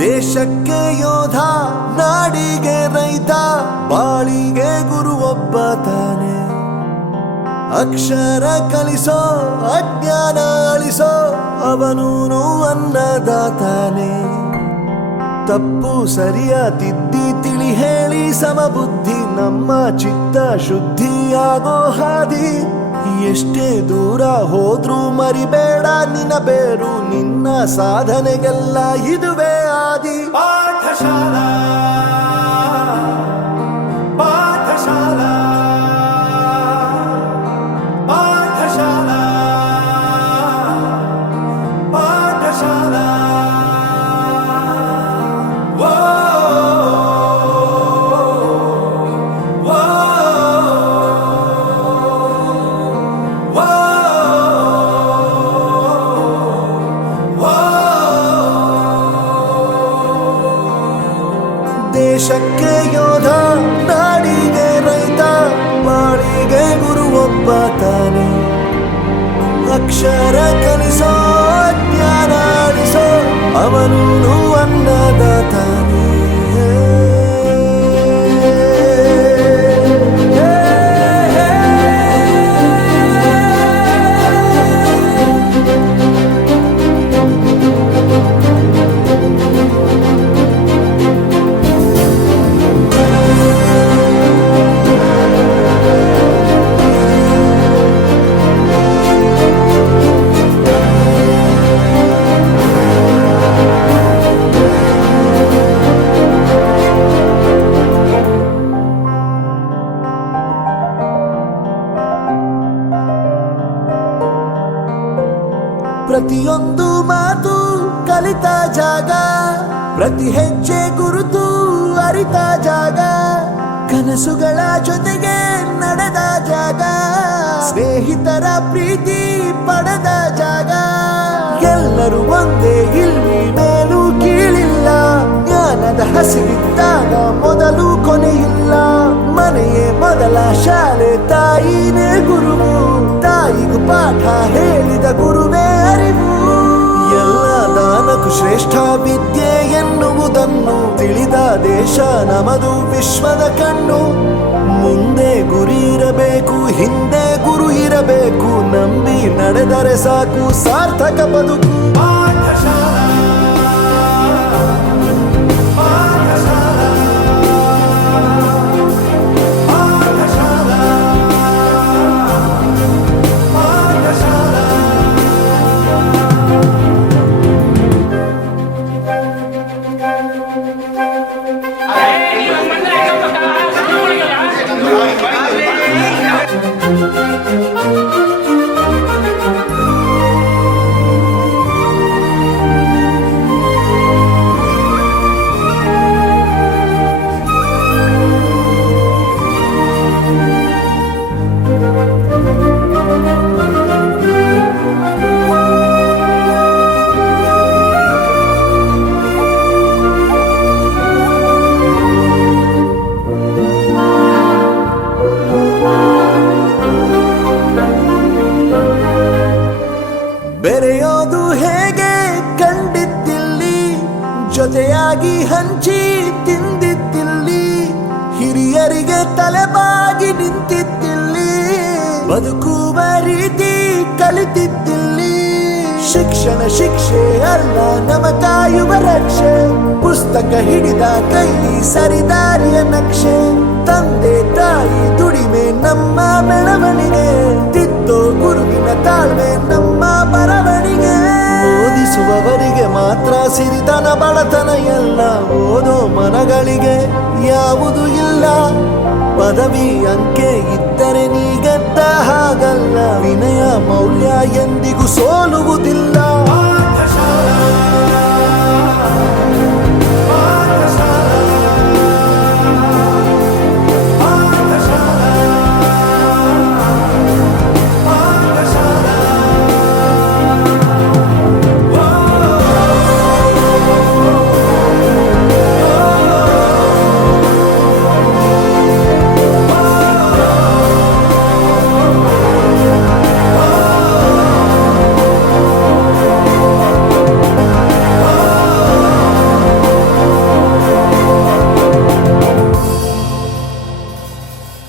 ದೇಶಕ್ಕೆ ಯೋಧ, ನಾಡಿಗೆ ರೈತ, ಬಾಳಿಗೆ ಗುರು ಒಬ್ಬ ತಾನೆ. ಅಕ್ಷರ ಕಲಿಸೋ, ಅಜ್ಞಾನ ಅಳಿಸೋ, ಅವನೂನು ಅನ್ನದಾತಾನೆ. ತಪ್ಪು ಸರಿಯ ತಿದ್ದಿ ತಿಳಿ ಹೇಳಿ ಸಮಬುದ್ಧಿ, ನಮ್ಮ ಚಿತ್ತ ಶುದ್ಧಿಯಾಗೋ ಹಾದಿ. ಎಷ್ಟೇ ದೂರ ಹೋದ್ರೂ ಮರಿಬೇಡ ನಿನ್ನ ಬೇರು, ನಿನ್ನ ಸಾಧನೆಗೆಲ್ಲ ಇದುವೇ ಆದಿ. ಪಾಠಶಾಲಾ ಪಾಠಶಾಲಾ ಪಾಠಶಾಲಾ ಪಾಠಶಾಲಾ. ದೇಶಕ್ಕೆ ಯೋಧ, ನಾಡಿಗೆ ರೈತ, ಬಾಳಿಗೆ ಗುರು ಒಬ್ಬ ತಾನೆ. ಅಕ್ಷರ ಕಲಿಸೋ, ಜ್ಞಾನ ಅಳಿಸೋ, ಅವನೂನು ಅನ್ನದಾತಾನೆ. ಪ್ರತಿಯೊಂದು ಮಾತು ಕಲಿತ ಜಾಗ, ಪ್ರತಿ ಹೆಜ್ಜೆ ಗುರುತು ಅರಿತ ಜಾಗ, ಕನಸುಗಳ ಜೊತೆಗೆ ನಡೆದ ಜಾಗ, ಸ್ನೇಹಿತರ ಪ್ರೀತಿ ಪಡೆದ ಜಾಗ. ಎಲ್ಲರೂ ಒಂದೇ, ಇಲ್ಲಿ ಮೇಲೂ ಕೀಳಿಲ್ಲ, ಜ್ಞಾನದ ಹಸಿವಿದ್ದಾಗ ಮೊದಲು ಕೊನೆಯಿಲ್ಲ. ಮನೆಯೇ ಮೊದಲ ಶಾಲೆ, ತಾಯಿನೇ ಗುರುವು, ತಾಯಿಗೂ ಪಾಠ ಹೇಳಿದ ಗುರುವೇ ಅರಿವು. ಎಲ್ಲ ದಾನಕ್ಕೂ ಶ್ರೇಷ್ಠ ವಿದ್ಯೆ ಎನ್ನುವುದನ್ನು ತಿಳಿದ ದೇಶ ನಮದು, ವಿಶ್ವದ ಕಣ್ಣು. ಮುಂದೆ ಗುರಿ ಇರಬೇಕು, ಹಿಂದೆ ಗುರು ಇರಬೇಕು, ನಂಬಿ ನಡೆದರೆ ಸಾಕು ಸಾರ್ಥಕ ಬದುಕು. ಪಾಠಶಾಲಾ ಬೆರೆಯೋದು ಹೇಗೆ ಕಂಡಿದ್ದಿಲ್ಲಿ, ಜೊತೆಯಾಗಿ ಹಂಚಿ ತಿಂದಿದ್ದಿಲ್ಲಿ, ಹಿರಿಯರಿಗೆ ತಲೆಬಾಗಿ ನಿಂತಿದ್ದಿಲ್ಲಿ, ಬದುಕುವ ರೀತಿ ಕಲಿತಿದ್ದಿಲ್ಲಿ. ಶಿಕ್ಷಣ ಶಿಕ್ಷೆ ಅಲ್ಲ, ನಮ ಕಾಯುವ ರಕ್ಷೆ, ಪುಸ್ತಕ ಹಿಡಿದ ಕೈ ಸರಿದಾರಿಯ ನಕ್ಷೆ. ತಂದೆ ತಾಯಿ ದುಡಿಮೆ ನಮ್ಮ ಬೆಳವಣಿಗೆ, ತಿದ್ದೋ ಗುರುವಿನ ತಾಳ್ಮೆ ನಮ್ಮ ಬರವಣಿಗೆ. ಓದಿಸುವವರಿಗೆ ಮಾತ್ರ ಸಿರಿತನ ಬಡತನ ಎಲ್ಲ, ಓದೋ ಮನಗಳಿಗೆ ಯಾವುದು ಇಲ್ಲ. ಪದವಿ ಅಂಕೆ ಇದ್ದರೆ ನೀ ಗೆದ್ದ ಹಾಗಲ್ಲ, ವಿನಯ ಮೌಲ್ಯ ಎಂದಿಗೂ ಸೋಲುವುದಿಲ್ಲ. ಪಾಠಶಾಲಾ